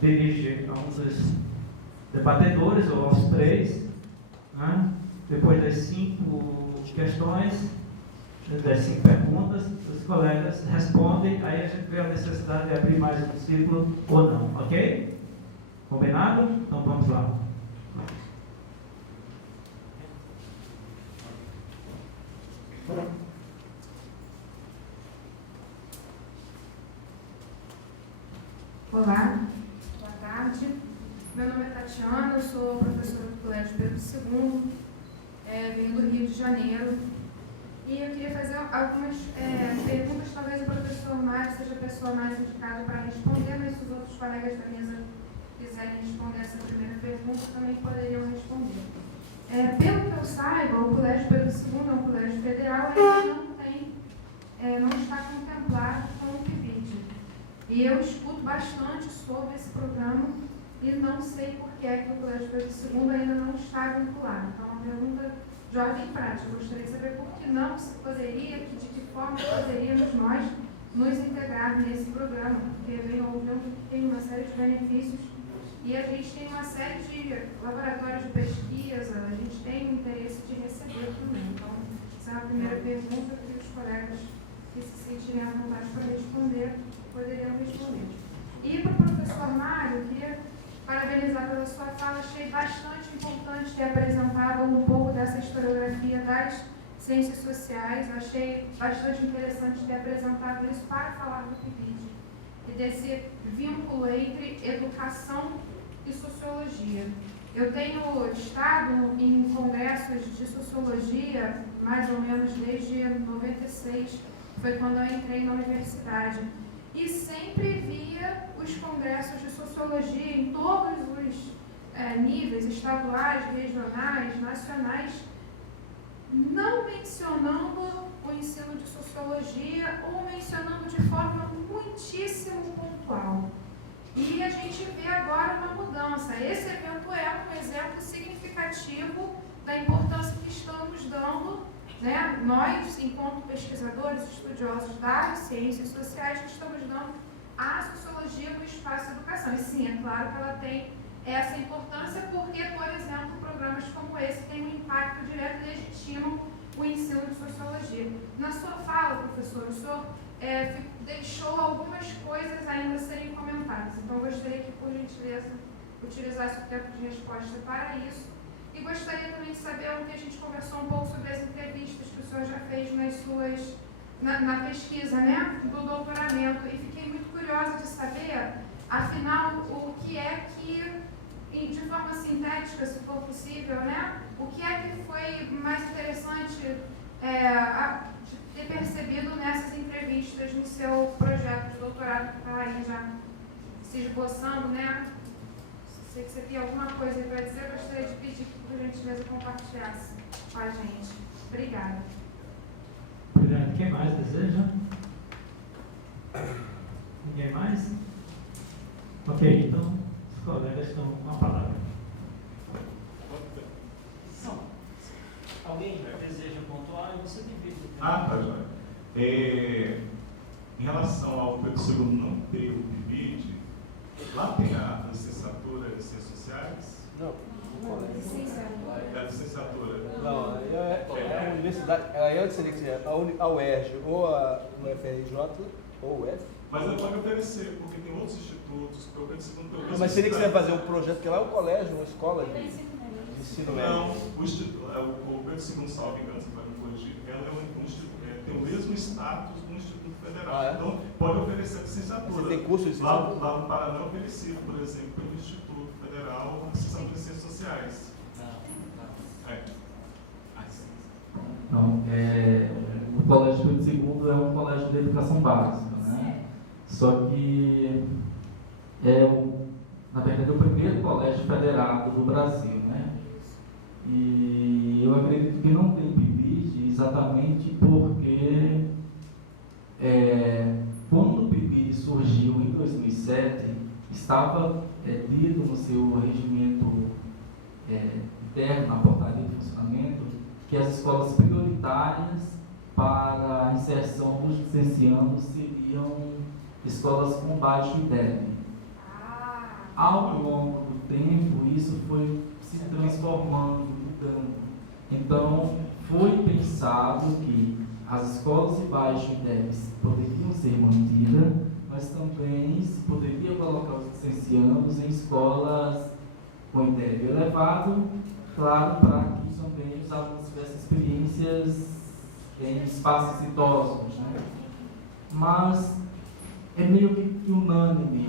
dirige a um dos debatedores, ou aos três, né? Depois das 5 questões, das 5 perguntas, os colegas respondem, aí a gente vê a necessidade de abrir mais um ciclo ou não, ok? Combinado? Então vamos lá. Olá, boa tarde. Meu nome é Tatiana, eu sou professora do Colégio Pedro II, venho do Rio de Janeiro. E eu queria fazer algumas perguntas, talvez o professor Mário seja a pessoa mais indicada para responder, mas se os outros colegas da mesa quiserem responder essa primeira pergunta, também poderiam responder. Pelo que eu saiba, o Colégio Pedro II é um colégio federal e não está contemplado com o PIBID. E eu escuto bastante sobre esse programa e não sei por que é que o Colégio Pedro II ainda não está vinculado. Então, uma pergunta de ordem prática. Eu gostaria de saber por que não se poderia, de que forma poderíamos nós nos integrar nesse programa, porque venho ouvindo que tem uma série de benefícios e a gente tem uma série de laboratórios de pesquisa, a gente tem o interesse de receber também. Então, essa é a primeira pergunta que os colegas que se sentirem à vontade para responder poderiam responder. E para o professor Mário, eu queria parabenizar pela sua fala, achei bastante importante ter apresentado um pouco dessa historiografia das ciências sociais, achei bastante interessante ter apresentado isso para falar do PIBID e desse vínculo entre educação e sociologia. Eu tenho estado em congressos de sociologia mais ou menos desde 96, foi quando eu entrei na universidade. E sempre via os congressos de sociologia em todos os níveis, estaduais, regionais, nacionais, não mencionando o ensino de sociologia ou mencionando de forma muitíssimo pontual. E a gente vê agora uma mudança. Esse evento é um exemplo significativo da importância que estamos dando, né? Nós, enquanto pesquisadores, estudiosos das ciências sociais, que estamos dando à sociologia no espaço de educação. E sim, é claro que ela tem essa importância porque, por exemplo, programas como esse têm um impacto direto e legitimam o ensino de sociologia. Na sua fala, professor, o senhor deixou algumas coisas ainda a serem comentadas. Então, eu gostaria que, por gentileza, utilizasse o tempo de resposta para isso. E gostaria também de saber o que a gente conversou um pouco sobre as entrevistas que o senhor já fez na pesquisa, né, do doutoramento. E fiquei muito curiosa de saber, afinal, o que é que, de forma sintética, se for possível, né, o que é que foi mais interessante de ter percebido nessas entrevistas no seu projeto de doutorado que está aí já se esboçando, né? Sei que você tem alguma coisa para dizer, eu gostaria de pedir que, por gentileza, compartilhasse com a gente. Obrigada. Obrigado. Quem mais deseja? Ninguém mais? Ok, então os colegas estão com a palavra. Alguém deseja pontuar? Você tem visto. Tá, joia. Em relação ao Pedro II não ter o PIBID, lá tem a licenciatura de Ciências Sociais? Não. É a licenciatura. Não, é a universidade. Aí onde seria que seria? A UERJ, ou a UFRJ, ou o UF? Mas ela pode oferecer, porque tem outros institutos, porque o Pedro II tem o mesmo Mas seria que você ia estado. fazer um projeto, porque lá é um colégio, uma escola de ensino médio. Não, o Pedro II, salvo engano, você pode me corrigir, ela é um instituto, tem o mesmo status do Instituto Federal. Ah, é? Então, pode oferecer licenciatura. Você tem curso de licenciatura? Lá no Paraná é oferecido, por exemplo, pelo Instituto Federal, a licenciatura de Ciências Sociais. Então, o Colégio Pedro II é um colégio de educação básica, né? Só que na verdade, o primeiro colégio federado do Brasil, né? E eu acredito que não tem PIBID exatamente porque quando o PIBID surgiu em 2007, estava dito no seu regimento interno, na portaria de funcionamento, que as escolas prioritárias para a inserção dos licenciados seriam escolas com baixo IDEB. ao longo do tempo, isso foi se transformando, mudando. Então, foi pensado que as escolas de baixo INDEB poderiam ser mantidas, mas também se poderia colocar os licenciados em escolas com INDEB elevado, claro, para que também os alunos tivessem experiências em espaços idosos, né? Mas é meio que unânime.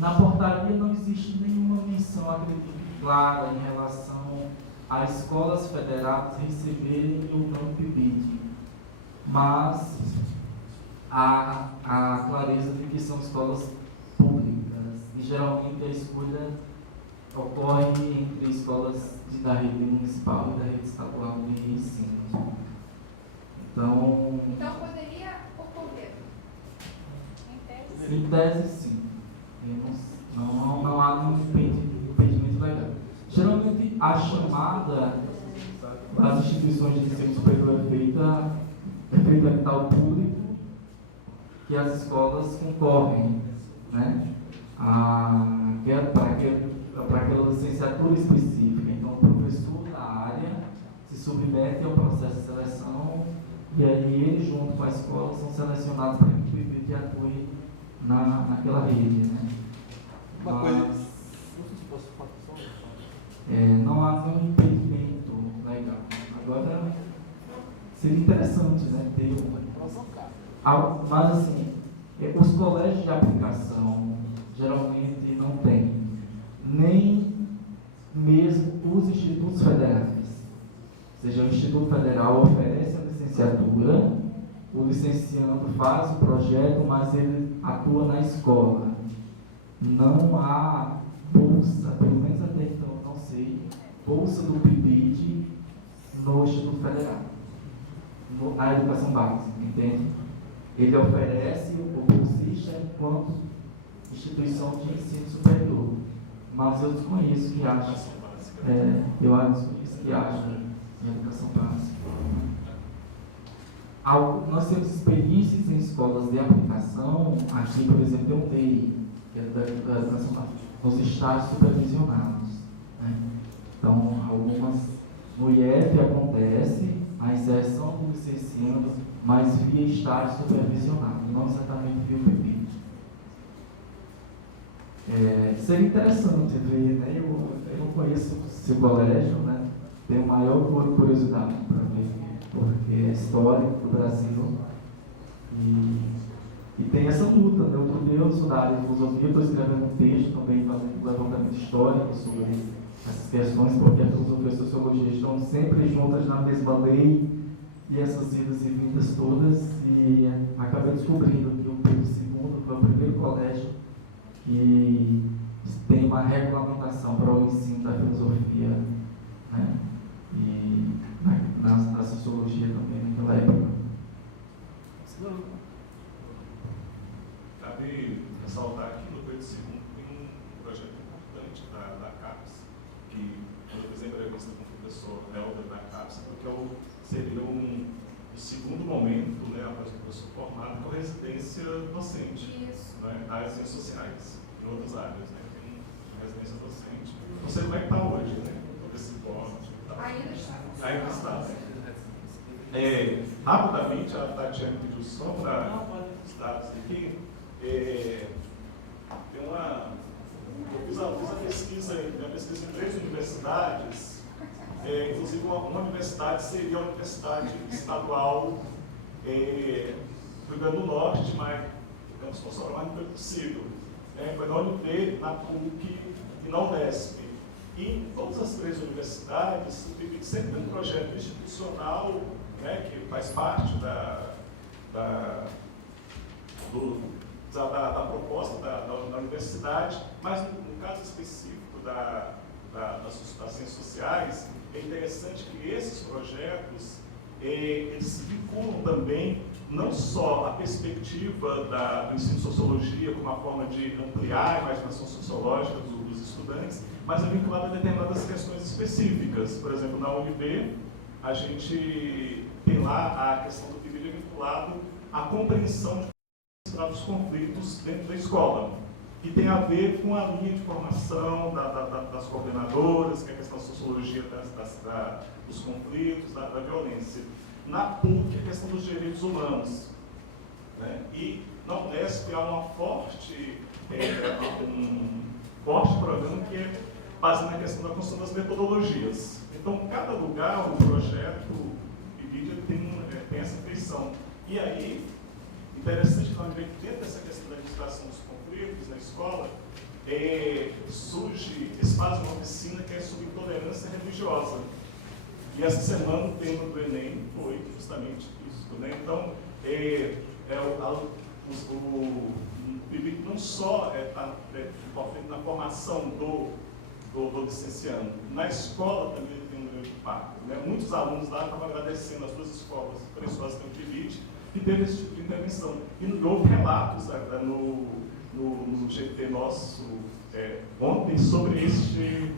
Na portaria não existe nenhuma menção, acredito, clara em relação a escolas federadas receberem ou não PIBID. Mas há clareza de que são escolas públicas e geralmente a escolha ocorre entre escolas da rede municipal e da rede estadual de ensino. Então poderia ocorrer? Em tese, sim. Não há nenhum impedimento legal. Geralmente, a chamada das instituições de ensino superior é feita a tal público que as escolas concorrem, né? Para aquela licenciatura específica. Então, o professor da área se submete ao processo de seleção e aí ele, junto com a escola, são selecionados para que o PIBID atue naquela rede, né? Uma Mas, coisa, não sei se posso falar só. não há nenhum impedimento legal. Agora, seria interessante, né, ter mas assim, os colégios de aplicação geralmente não têm, nem mesmo os institutos federais. Ou seja, o Instituto Federal oferece a licenciatura, o licenciando faz o projeto, mas ele atua na escola. Não há bolsa, pelo menos até então, não sei, bolsa do PIBID no Instituto Federal, na educação básica, entende? Ele oferece o bolsista enquanto instituição de ensino superior, mas eu desconheço que haja, em educação básica. Nós temos experiências em escolas de aplicação, aqui, por exemplo, tem o MEI, que é da educação básica, nos estágios supervisionados, né? Então, algumas no IF acontece a inserção do licenciando, mas via estágio supervisionado, não exatamente via o PIBID. Seria interessante ver, né? Eu não conheço esse colégio, né? Tenho maior curiosidade para ver, porque é histórico do Brasil e tem essa luta, né? Outro dia eu sou da área de filosofia, estou escrevendo um texto também fazendo levantamento histórico sobre essas questões, porque a filosofia e a sociologia estão sempre juntas na mesma lei e essas idas e vindas todas, e acabei descobrindo que o Pedro II foi o primeiro colégio que tem uma regulamentação para o ensino da filosofia, né? E na sociologia também naquela época. Cabe ressaltar que no Pedro II tem um projeto importante da CAPES, que eu fiz a entrevista com o professor Helder da CAPES, porque seria o segundo momento, né, após o professor formado, com residência docente, né, áreas sociais, em outras áreas, né, tem uma residência docente. Não sei como é que está hoje, né, todo esse porte e tal. Ainda está. Rapidamente, a Tatiana pediu só para os dados aqui. Tem eu fiz a pesquisa em 3 universidades, inclusive uma universidade seria a Universidade Estadual do Rio Grande do Norte, mas ficamos com o mais não possível. Foi na UNB, na PUC e na Unesp. E em todas as 3 universidades, o PIBID sempre tem um projeto institucional, né, que faz parte da proposta da universidade, mas no caso específico das ciências sociais, é interessante que esses projetos eles se vinculam também não só a perspectiva do ensino de sociologia como uma forma de ampliar a imaginação sociológica dos estudantes, mas é vinculado a determinadas questões específicas. Por exemplo, na UNB, a gente tem lá a questão do PIBID vinculado à compreensão de os conflitos dentro da escola. que tem a ver com a linha de formação das coordenadoras, que é a questão da sociologia dos conflitos, da violência. Na PUC, a questão dos direitos humanos. Né? E na Unesp há um forte programa que é baseado na questão da construção das metodologias. Então, cada lugar, o projeto, o PIBID tem essa feição. E aí, interessante também que dentro dessa questão da administração dos conflitos na escola, eles fazem uma oficina que é sobre intolerância religiosa. E essa semana o tema do Enem foi justamente isso. Né? Então, o PIBID não só está na formação do licenciando, na escola também ele tem um grande impacto. Né? Muitos alunos lá estavam agradecendo as duas escolas, as três escolas que tem o PIBID, que teve esse tipo de intervenção. E houve relatos no GT nosso ontem sobre este.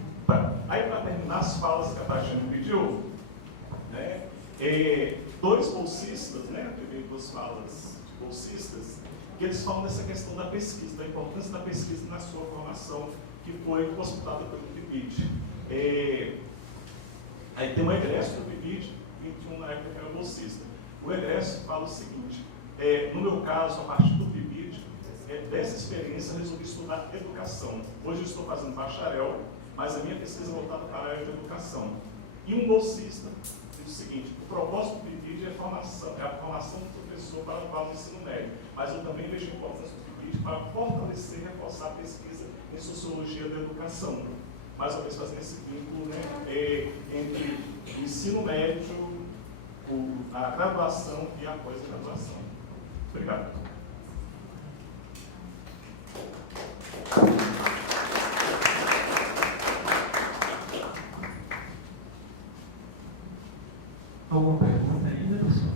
Aí, para terminar as falas que a Tatiana pediu, né, dois bolsistas, né, teve duas falas de bolsistas, que eles falam dessa questão da pesquisa, da importância da pesquisa na sua formação, que foi consultada pelo PIBID. Aí tem um egresso do PIBID, 21 na época era bolsista. O egresso fala o seguinte: no meu caso, a partir do PIBID, dessa experiência, eu resolvi estudar educação. Hoje eu estou fazendo bacharel, mas a minha pesquisa é voltada para a área de educação. E um bolsista diz o seguinte: o propósito do PIBID é a formação do professor para o qual o ensino médio, mas eu também vejo a importância do PIBID para fortalecer e reforçar a pesquisa em sociologia da educação. Mais ou menos fazendo esse vínculo, né, entre o ensino médio, a graduação e a pós-graduação. Obrigado. Alguma pergunta ainda, pessoal?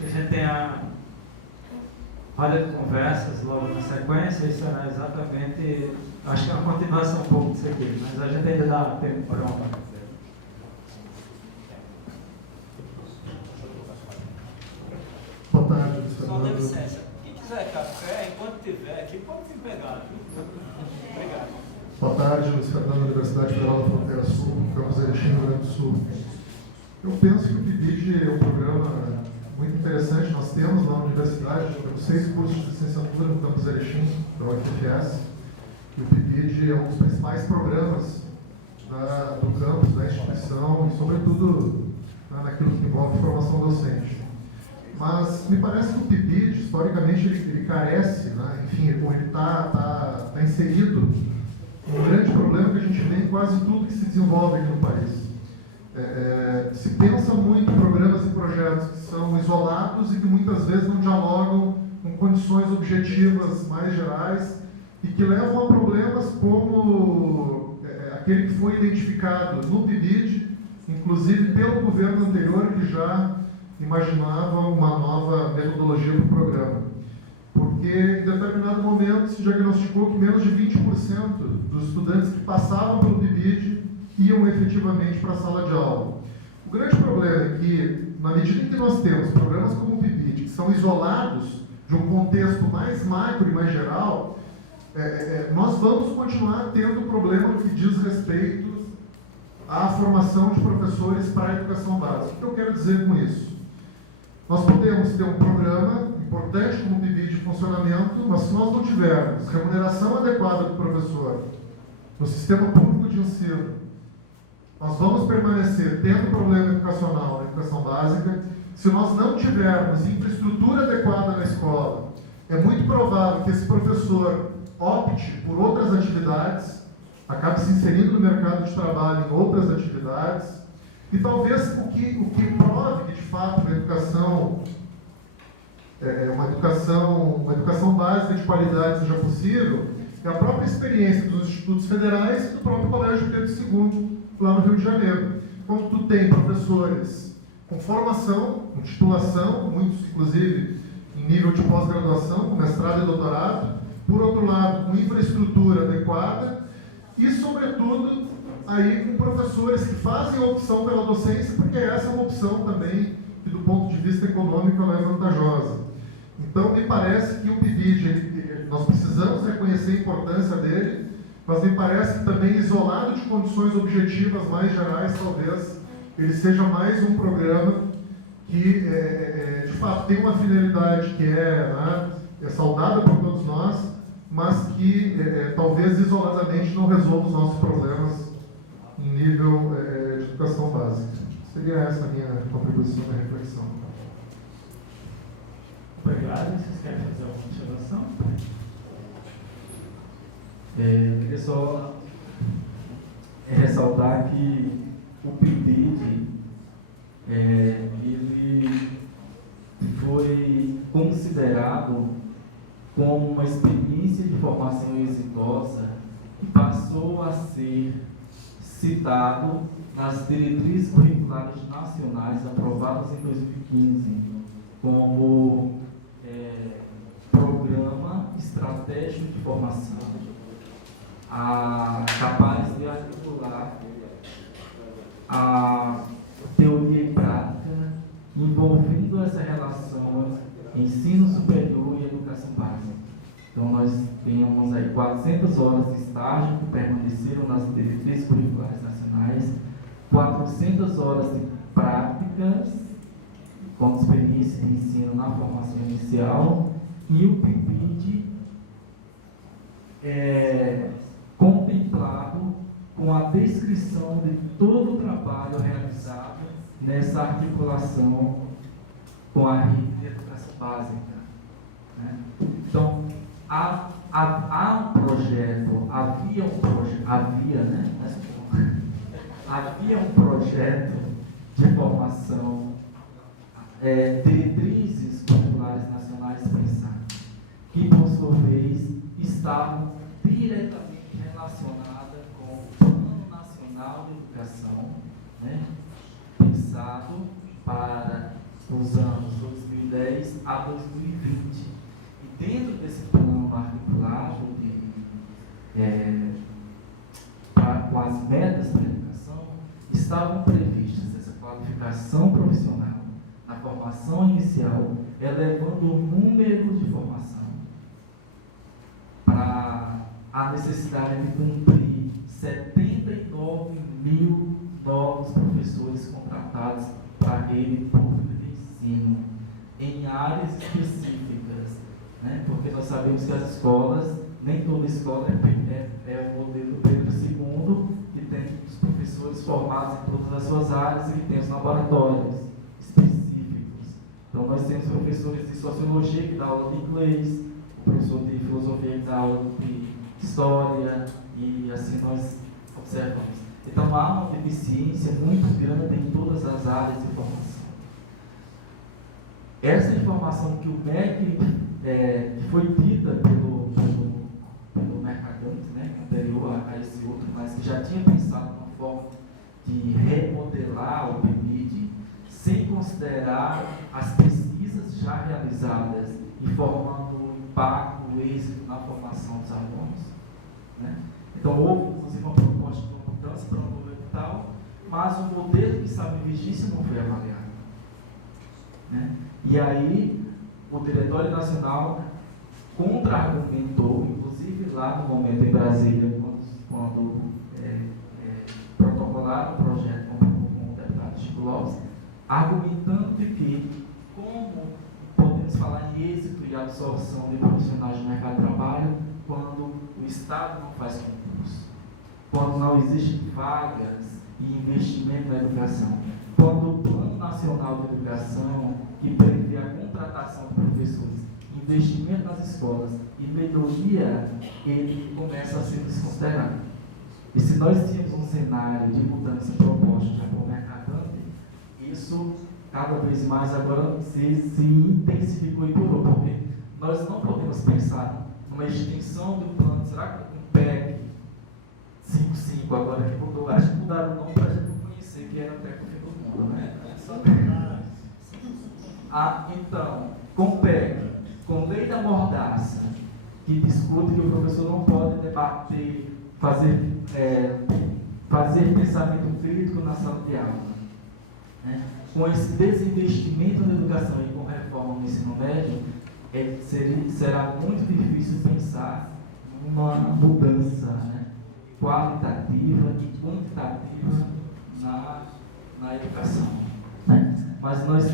A gente tem a roda de conversas logo na sequência, isso será exatamente, acho que é uma continuação um pouco disso aqui, mas a gente ainda dá tempo para uma. Boa tarde, Só dá licença. Quem quiser café, enquanto tiver aqui, pode vir pegar. Obrigado. Boa tarde, Luiz Fernando, Universidade Federal da Fronteira Sul, Campus Erechim, Rio Grande do Sul. Eu penso que o PIBID é um programa muito interessante. Nós temos na universidade, temos 6 cursos de licenciatura no Campus Erechim, da UFFS, e o PIBID é um dos principais programas do campus, da instituição, e sobretudo naquilo que envolve formação docente. Mas me parece que o PIBID, historicamente, ele carece, né? Enfim, ele está inserido um grande problema que a gente vê em quase tudo que se desenvolve aqui no país. Se pensa muito em programas e projetos que são isolados e que muitas vezes não dialogam com condições objetivas mais gerais e que levam a problemas como aquele que foi identificado no PIBID, inclusive pelo governo anterior, que já imaginava uma nova metodologia para o programa. Porque em determinado momento se diagnosticou que menos de 20% dos estudantes que passavam pelo PIBID iam efetivamente para a sala de aula. O grande problema é que, na medida em que nós temos programas como o PIBID, que são isolados de um contexto mais macro e mais geral, nós vamos continuar tendo um problema no que diz respeito à formação de professores para a educação básica. O que eu quero dizer com isso? Nós podemos ter um programa importante como o PIBID de funcionamento, mas se nós não tivermos remuneração adequada do professor no sistema público de ensino, nós vamos permanecer tendo problema educacional na educação básica. Se nós não tivermos infraestrutura adequada na escola, é muito provável que esse professor opte por outras atividades, acabe se inserindo no mercado de trabalho em outras atividades, e talvez o que prove que de fato uma educação básica de qualidade seja possível é a própria experiência dos institutos federais e do próprio Colégio Pedro II, lá no Rio de Janeiro. Quando tu tem professores com formação, com titulação, muitos inclusive em nível de pós-graduação, com mestrado e doutorado, por outro lado, com infraestrutura adequada e, sobretudo, aí com professores que fazem a opção pela docência, porque essa é uma opção também que, do ponto de vista econômico, ela é vantajosa. Então, me parece que o PIBID, nós precisamos reconhecer a importância dele, mas me parece que também, isolado de condições objetivas mais gerais, talvez ele seja mais um programa que, de fato, tem uma finalidade que é saudável para todos nós, mas que talvez isoladamente não resolva os nossos problemas em nível de educação básica. Seria essa a minha contribuição na reflexão. Obrigado. Vocês querem fazer alguma observação? Eu queria só ressaltar que o PIBID ele foi considerado como uma experiência de formação exitosa e passou a ser citado nas diretrizes curriculares nacionais aprovadas em 2015 como programa estratégico de formação capaz de articular a teoria e prática, envolvendo essa relação ensino superior e educação básica. Então, nós temos aí 400 horas de estágio que permaneceram nas diretrizes curriculares nacionais, 400 horas de práticas, com experiência de ensino na formação inicial, e o PIBID contemplado com a descrição de todo o trabalho realizado nessa articulação com a rede de educação básica. Né? Então, havia um projeto de formação, diretrizes curriculares nacionais pensadas, que por sua vez estavam diretamente relacionadas com o Plano Nacional de Educação, né, pensado para os anos 2010 a 2020. E dentro desse plano articulado com as metas da educação, estavam previstas essa qualificação profissional na formação inicial, elevando o número de formação para a necessidade de cumprir 79 mil novos professores contratados para a rede pública de ensino em áreas específicas, né? Porque nós sabemos que as escolas, nem toda escola é o modelo do Pedro II, que tem os professores formados em todas as suas áreas e que tem os laboratórios específicos. Então, nós temos professores de sociologia que dá aula de inglês, o professor de filosofia que dá aula de história, e assim nós observamos. Então, há uma deficiência muito grande em todas as áreas de formação. Essa informação que o MEC, que foi dita pelo Mercadante, né, anterior a esse outro, mas que já tinha pensado uma forma de remodelar o PIBID, sem considerar as pesquisas já realizadas e formando o impacto, o êxito na formação dos alunos. Né? Então, houve, inclusive, uma proposta de uma mudança para um modelo e tal, mas o modelo de saber vigência não foi avaliado. Né? E aí, o Diretório Nacional contra-argumentou, inclusive lá no momento em Brasília, quando protocolaram o projeto com o deputado Chico Lopes, argumentando de que, como podemos falar em êxito e absorção de profissionais do mercado de trabalho, quando o Estado não faz concurso, quando não existem vagas e investimento na educação, quando o Plano Nacional de Educação, que prevê a contratação de professores, investimento nas escolas e melhoria, ele começa a ser desconsiderado. E se nós tínhamos um cenário de mudança proposta já por Mercadante, isso cada vez mais agora se intensificou e piorou, porque nós não podemos pensar numa extensão do plano. Será que um PEC 55 agora que mudou, acho que mudaram o nome para a gente não conhecer, que era até o fim do mundo, né? Então, com PEC, com lei da mordaça, que discute que o professor não pode debater, fazer pensamento crítico na sala de aula, né? Com esse desinvestimento na educação e com reforma no ensino médio, será muito difícil pensar numa mudança, né, qualitativa e quantitativa na educação, né? Mas nós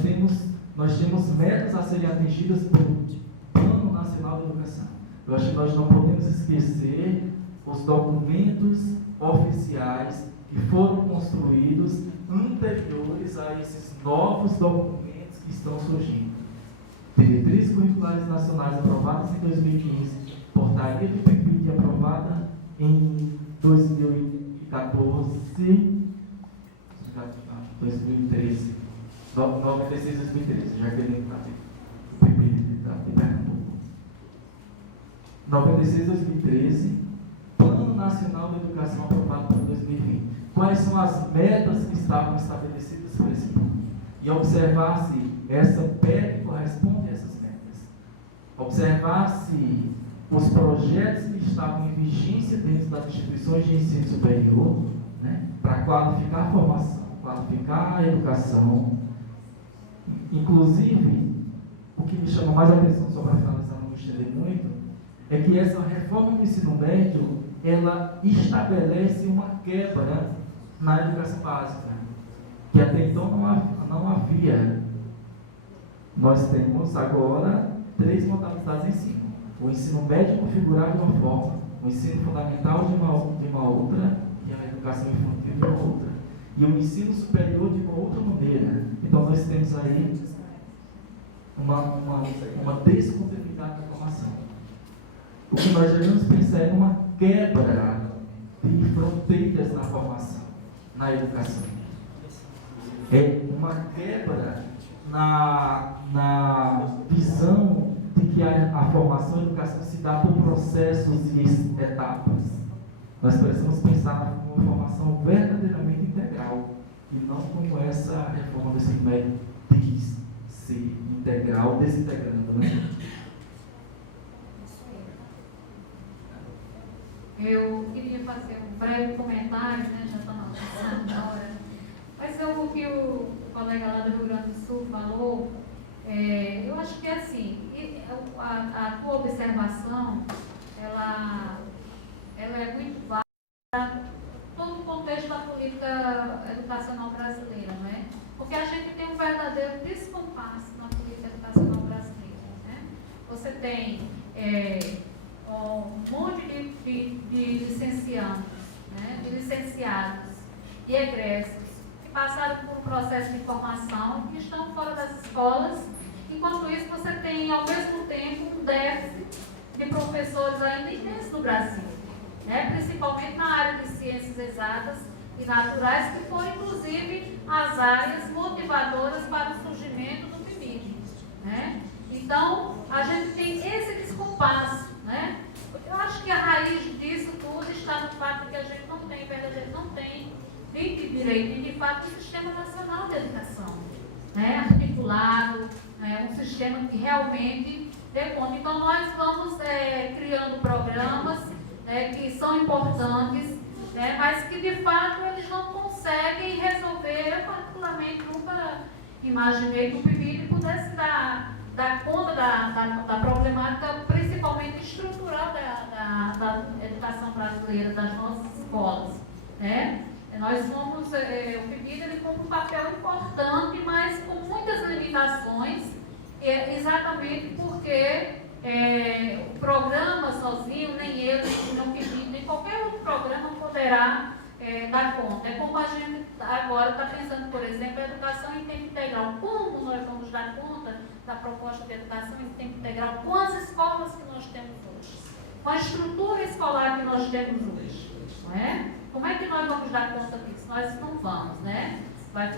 temos metas a serem atingidas pelo Plano Nacional de Educação. Eu acho que nós não podemos esquecer os documentos oficiais que foram construídos anteriores a esses novos documentos que estão surgindo. Diretrizes curriculares nacionais aprovadas em 2015, portaria do PIBID aprovada em 2013, 96 2013, já que ele está o PIBID de Pernambuco. 96 2013, Plano Nacional de Educação aprovado para 2020. Quais são as metas que estavam estabelecidas por esse plano? E observar se essa PEC corresponde a essas metas. Observar se os projetos que estavam em vigência dentro das instituições de ensino superior, né, para qualificar a formação, qualificar a educação. Inclusive, o que me chama mais a atenção, só para finalizar, não me estender muito, é que essa reforma do ensino médio, ela estabelece uma quebra na educação básica, que até então não havia. Nós temos agora 3 modalidades de ensino. O ensino médio configurado de uma forma, o ensino fundamental de uma outra, e a educação infantil de uma outra. E o ensino superior de uma outra maneira. Então nós temos aí uma descontinuidade da formação. O que nós devemos pensar é numa quebra de fronteiras na formação, na educação. É uma quebra na visão de que a formação e a educação se dá por processos e etapas. Nós precisamos pensar numa formação verdadeiramente integral e não como essa reforma do ensino médio diz ser integral, desintegrando, né? Eu queria fazer um breve comentário, né? Já estamos avançando na hora. Mas o que o colega lá do Rio Grande do Sul falou, eu acho que é assim, a tua observação, ela é muito válida para todo o contexto da política educacional brasileira, não é? Porque a gente tem um verdadeiro descompasso na política educacional brasileira, né? Você tem um monte de licenciados, né? De licenciados e egressos que passaram por um processo de formação, que estão fora das escolas. Enquanto isso, você tem, ao mesmo tempo, um déficit de professores ainda imenso no Brasil, né? Principalmente na área de ciências exatas e naturais, que foram, inclusive, as áreas motivadoras para o surgimento do PIBID, né? Então, a gente tem esse descompasso, né? Eu acho que a raiz disso tudo está no fato de que a gente não tem, de direito e de fato, um sistema nacional de educação, né? Articulado, né? Um sistema que realmente dê conta. Então, nós vamos criando programas que são importantes, né? Mas que de fato eles não conseguem resolver. Eu, particularmente, nunca imaginei que o PIBID pudesse dar conta da problemática, principalmente estrutural da educação brasileira, das nossas escolas, né? Nós somos, o PIBID ele cumpre um papel importante, mas com muitas limitações, exatamente porque o programa sozinho, nem ele, nem o PIBID, nem qualquer outro programa poderá dar conta. É como a gente agora está pensando, por exemplo, a educação em tempo integral. Como nós vamos dar conta da proposta de educação em tempo integral com as escolas que nós temos hoje, com a estrutura escolar que nós temos hoje, não é? Como é que nós vamos dar conta disso? Nós não vamos, né? Vai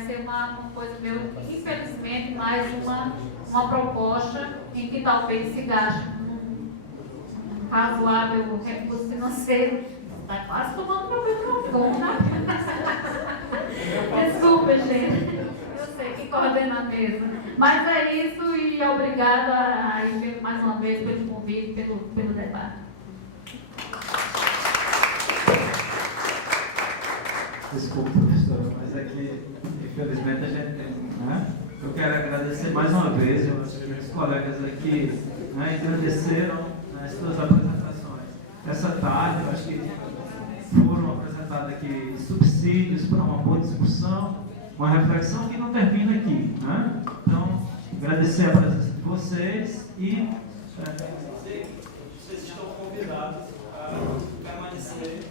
ser uma coisa meio, infelizmente, mais uma proposta em que talvez se gaste um razoável recurso financeiro. Está quase tomando meu microfone, né? Desculpa, gente. Eu sei que coordena a mesa. Mas é isso e obrigada mais uma vez pelo convite, pelo debate. Desculpe, professora, mas é que, infelizmente, a gente tem, né? eu quero agradecer mais uma vez os colegas aqui, né, agradeceram as suas apresentações. Essa tarde, eu acho que foram apresentados aqui subsídios para uma boa discussão, uma reflexão que não termina aqui, né? Então, agradecer a presença de vocês e vocês estão convidados a permanecer